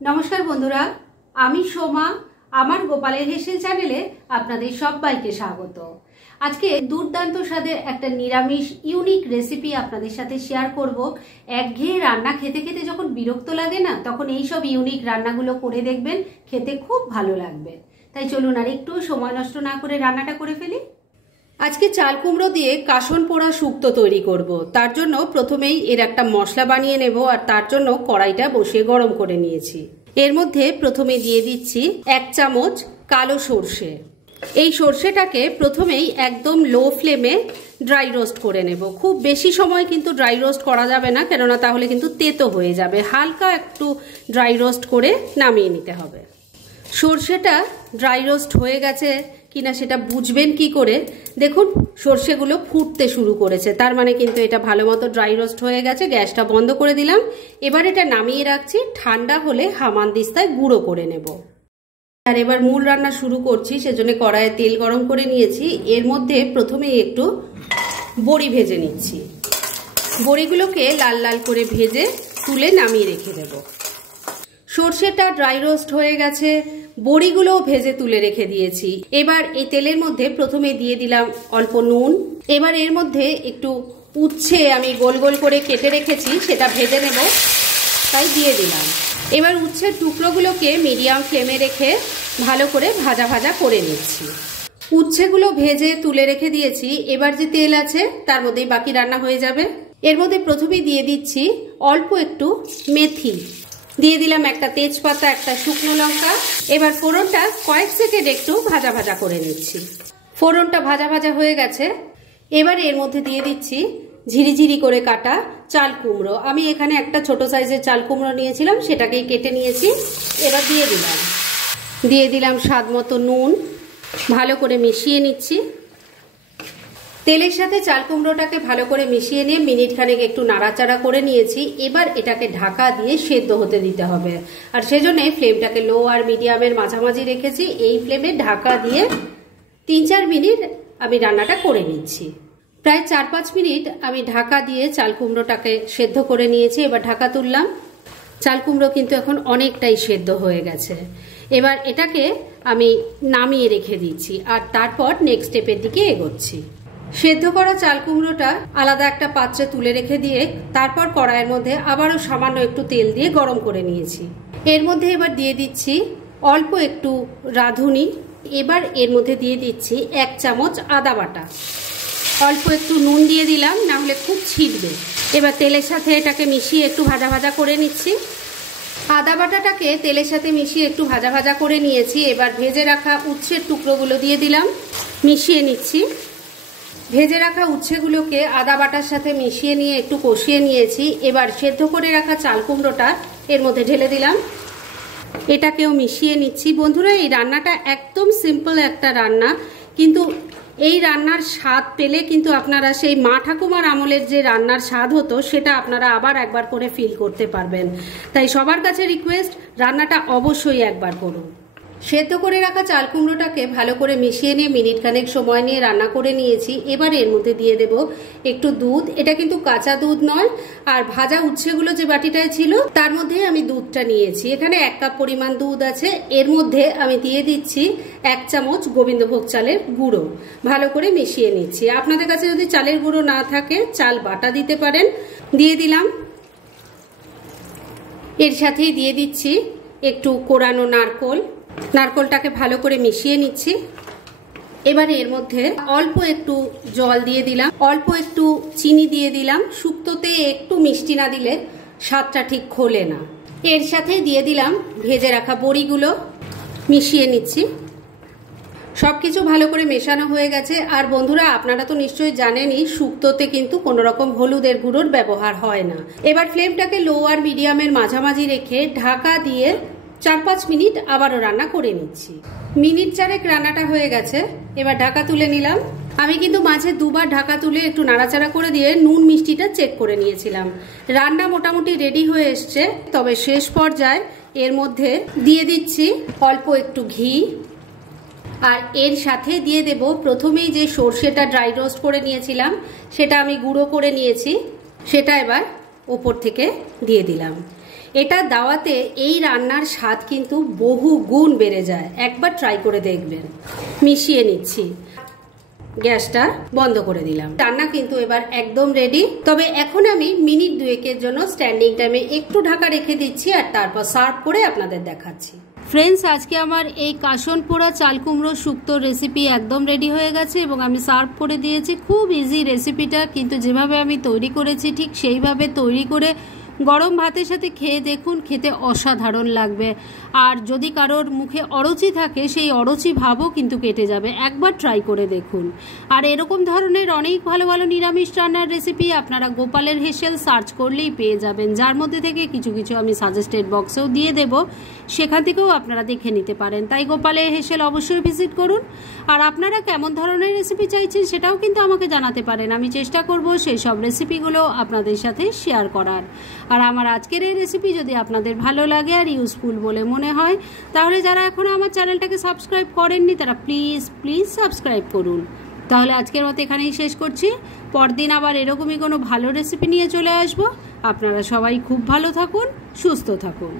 নমস্কার বন্ধুরা, আমি সোমা। আমার গোপালের হেসেল চ্যানেলে আপনাদের সবাইকে স্বাগত। আজকে দুর্দান্ত স্বাদের একটা নিরামিষ ইউনিক রেসিপি আপনাদের সাথে শেয়ার করব। একঘেয়ে রান্না খেতে খেতে যখন বিরক্ত লাগে না, তখন এই সব ইউনিক রান্নাগুলো করে দেখবেন, খেতে খুব ভালো লাগবে। তাই চলুন আর একটু সময় নষ্ট না করে রান্নাটা করে ফেলি। আজকে চাল কুমড়ো দিয়ে কাসন পোড়া শুক্তো তৈরি করব। তার জন্য প্রথমেই এর একটা মশলা বানিয়ে নেব, আর তার জন্য কড়াইটা বসিয়ে গরম করে নিয়েছি। এর মধ্যে প্রথমে দিয়ে দিচ্ছি 1 চামচ কালো সর্ষে। এই সর্ষেটাকে প্রথমেই একদম লো ফ্লেমে ড্রাই রোস্ট করে নেব। খুব বেশি সময় কিন্তু ড্রাই রোস্ট করা যাবে না, কেননা তাহলে কিন্তু তেতো হয়ে যাবে। হালকা একটু ড্রাই রোস্ট করে নামিয়ে নিতে হবে। সর্ষেটা ড্রাই রোস্ট হয়ে গেছে কিনা সেটা বুঝবেন কি করে? দেখুন, সর্ষেগুলো ফুটতে শুরু করেছে, তার মানে কিন্তু এটা ভালো মতো ড্রাই রোস্ট হয়ে গেছে। গ্যাসটা বন্ধ করে দিলাম। এবার এটা নামিয়ে রাখছি। ঠান্ডা হলে হামানদিস্তায় গুঁড়ো করে নেব। আর এবার মূল রান্না শুরু করছি। সেজন্য কড়াইয়ে তেল গরম করে নিয়েছি। এর মধ্যে প্রথমেই একটু বড়ি ভেজে নিচ্ছি। বড়িগুলোকে লাল লাল করে ভেজে তুলে নামিয়ে রেখে দেব। সর্ষেটা ড্রাই রোস্ট হয়ে গেছে, বড়িগুলোও ভেজে তুলে রেখে দিয়েছি। এবার এই তেলের মধ্যে প্রথমে দিয়ে দিলাম অল্প নুন। এবার এর মধ্যে একটু উচ্ছে আমি গোল গোল করে কেটে রেখেছি, সেটা ভেজে নেব, তাই দিয়ে দিলাম। এবার উচ্ছের টুকরোগুলোকে মিডিয়াম ফ্লেমে রেখে ভালো করে ভাজা ভাজা করে নিচ্ছি। উচ্ছেগুলো ভেজে তুলে রেখে দিয়েছি। এবার যে তেল আছে তার মধ্যেই বাকি রান্না হয়ে যাবে। এর মধ্যে প্রথমেই দিয়ে দিচ্ছি অল্প একটু মেথি, দিয়ে দিলাম একটা তেজপাতা, একটা শুকনো লঙ্কা। এবার ফোড়নটা কয়েক সেকেন্ড একটু ভাজা ভাজা করে নিচ্ছি। ফোড়নটা ভাজা ভাজা হয়ে গেছে। এবার এর মধ্যে দিয়ে দিচ্ছি ঝিরিঝিরি করে কাটা চাল কুমড়ো। আমি এখানে একটা ছোট সাইজের চাল কুমড়ো নিয়েছিলাম, সেটাকেই কেটে নিয়েছি। এবার দিয়ে দিলাম স্বাদ মতো নুন। ভালো করে মিশিয়ে নিচ্ছি। তেলের সাথে চাল কুমড়োটাকে ভালো করে মিশিয়ে নিয়ে মিনিট খানেক একটু নাড়াচাড়া করে নিয়েছি। এবার এটাকে ঢাকা দিয়ে সেদ্ধ হতে দিতে হবে, আর সেজন্য ফ্লেমটাকে লো আর মিডিয়ামের মাঝামাঝি রেখেছি। এই ফ্লেমে ঢাকা দিয়ে 3-4 মিনিট আমি রান্নাটা করে নিচ্ছি। প্রায় 4-5 মিনিট আমি ঢাকা দিয়ে চাল কুমড়োটাকে সেদ্ধ করে নিয়েছি। এবার ঢাকা তুললাম। চাল কুমড়ো কিন্তু এখন অনেকটাই সেদ্ধ হয়ে গেছে। এবার এটাকে আমি নামিয়ে রেখে দিচ্ছি, আর তারপর নেক্সট স্টেপের দিকে এগোচ্ছি। সেদ্ধ করা চাল কুমড়োটা আলাদা একটা পাত্রে তুলে রেখে দিয়ে তারপর কড়াইয়ের মধ্যে আবারও সামান্য একটু তেল দিয়ে গরম করে নিয়েছি। এর মধ্যে এবার দিয়ে দিচ্ছি অল্প একটু রাঁধুনি। এবার এর মধ্যে দিয়ে দিচ্ছি 1 চামচ আদা বাটা। অল্প একটু নুন দিয়ে দিলাম, না হলে খুব ছিটবে। এবার তেলের সাথে এটাকে মিশিয়ে একটু ভাজা ভাজা করে নিচ্ছি। আদা বাটাটাকে তেলের সাথে মিশিয়ে একটু ভাজা ভাজা করে নিয়েছি। এবার ভেজে রাখা উচ্ছের টুকরোগুলো দিয়ে দিলাম, মিশিয়ে নিচ্ছি। ভেজে রাখা উচ্ছেগুলোকে আদা বাটার সাথে মিশিয়ে নিয়ে একটু কষিয়ে নিয়েছি। এবার সেদ্ধ করে রাখা চাল কুমড়োটা এর মধ্যে ঢেলে দিলাম, এটাকেও মিশিয়ে নিচ্ছি। বন্ধুরা, এই রান্নাটা একদম সিম্পল একটা রান্না, কিন্তু এই রান্নার স্বাদ পেলে কিন্তু আপনারা সেই মা ঠাকুমার আমলের যে রান্নার স্বাদ হতো সেটা আপনারা আবার একবার করে ফিল করতে পারবেন। তাই সবার কাছে রিকোয়েস্ট, রান্নাটা অবশ্যই একবার করুন। সেদ্ধ করে রাখা চাল কুমড়োটাকে ভালো করে মিশিয়ে নিয়ে মিনিট খানেক সময় নিয়ে রান্না করে নিয়েছি। এবার এর মধ্যে দিয়ে দেব একটু দুধ। এটা কিন্তু কাঁচা দুধ নয়, আর ভাজা উচ্ছেগুলো যে বাটিটায় ছিল তার মধ্যে আমি দুধটা নিয়েছি। এখানে 1 কাপ পরিমাণ দুধ আছে। এর মধ্যে আমি দিয়ে দিচ্ছি 1 চামচ গোবিন্দভোগ চালের গুঁড়ো। ভালো করে মিশিয়ে নিচ্ছি। আপনাদের কাছে যদি চালের গুঁড়ো না থাকে, চাল বাটা দিতে পারেন। দিয়ে দিলাম। এর সাথেই দিয়ে দিচ্ছি একটু কোরানো নারকোল। নারকোলটাকে ভালো করে মিশিয়ে নিচ্ছি। এবারে এর মধ্যে অল্প একটু জল দিয়ে দিলাম, অল্প একটু চিনি দিয়ে দিলাম। শুক্তোতে একটু মিষ্টি না দিলে স্বাদটা ঠিক খোলে না। এর সাথে দিয়ে দিলাম ভেজে রাখা বড়িগুলো, মিশিয়ে নিচ্ছি। সবকিছু ভালো করে মেশানো হয়ে গেছে। আর বন্ধুরা, আপনারা তো নিশ্চয়ই জানেনই শুক্তোতে কিন্তু কোনো রকম হলুদের গুঁড়োর ব্যবহার হয় না। এবার ফ্লেমটাকে লো আর মিডিয়ামের মাঝামাঝি রেখে ঢাকা দিয়ে 4-5 মিনিট আবারও রান্না করে নিচ্ছি। মিনিট 4 রান্নাটা হয়ে গেছে। এবার ঢাকা তুলে নিলাম। আমি কিন্তু মাঝে 2 বার ঢাকা তুলে একটু নাড়াচাড়া করে দিয়ে নুন মিষ্টিটা চেক করে নিয়েছিলাম। রান্না মোটামুটি রেডি হয়ে এসছে। তবে শেষ পর্যায়ে এর মধ্যে দিয়ে দিচ্ছি অল্প একটু ঘি, আর এর সাথে দিয়ে দেব প্রথমেই যে সর্ষেটা ড্রাই রোস্ট করে নিয়েছিলাম, সেটা আমি গুঁড়ো করে নিয়েছি, সেটা এবার ওপর থেকে দিয়ে দিলাম। এটা দাওয়াতে এই রান্নার স্বাদ কিন্তু বহু গুণ বেড়ে যায়, একবার ট্রাই করে দেখবেন। মিশিয়ে নিচ্ছি, গ্যাসটা বন্ধ করে দিলাম। রান্না কিন্তু এবার একদম রেডি। তবে এখন আমি মিনিট 2-এর জন্য স্ট্যান্ডিং টাইমে একটু ঢাকা রেখে দিচ্ছি আর তারপর সার্ভ করে আপনাদের দেখাচ্ছি। ফ্রেন্ডস, আজকে আমার এই কাসন পোড়া চাল কুমড়ো শুক্তো রেসিপি একদম রেডি হয়ে গেছে এবং আমি সার্ভ করে দিয়েছি। খুব ইজি রেসিপিটা, কিন্তু যেভাবে আমি তৈরি করেছি ঠিক সেইভাবে তৈরি করে গরম ভাতের সাথে খেয়ে দেখুন, খেতে অসাধারণ লাগবে। আর যদি কারোর মুখে অরুচি থাকে সেই অরুচি ভাবও কিন্তু কেটে যাবে, একবার ট্রাই করে দেখুন। আর এরকম ধরনের অনেক ভালো ভালো নিরামিষ রান্নার রেসিপি আপনারা গোপালের হেসেল সার্চ করলেই পেয়ে যাবেন, যার মধ্যে থেকে কিছু কিছু আমি সাজেস্টেড বক্সেও দিয়ে দেব, সেখান থেকেও আপনারা দেখে নিতে পারেন। তাই গোপালের হেসেল অবশ্যই ভিজিট করুন। আর আপনারা কেমন ধরনের রেসিপি চাইছেন সেটাও কিন্তু আমাকে জানাতে পারেন, আমি চেষ্টা করব সেই সব রেসিপিগুলো আপনাদের সাথে শেয়ার করার। আর আমার আজকের এই রেসিপি যদি আপনাদের ভালো লাগে আর ইউজফুল বলে মনে হয়, তাহলে যারা এখনো আমার চ্যানেলটাকে সাবস্ক্রাইব করেননি তারা প্লিজ সাবস্ক্রাইব করুন। তাহলে আজকের মতো এখানেই শেষ করছি। পরদিন আবার এরকমই কোনো ভালো রেসিপি নিয়ে চলে আসবো। আপনারা সবাই খুব ভালো থাকুন, সুস্থ থাকুন।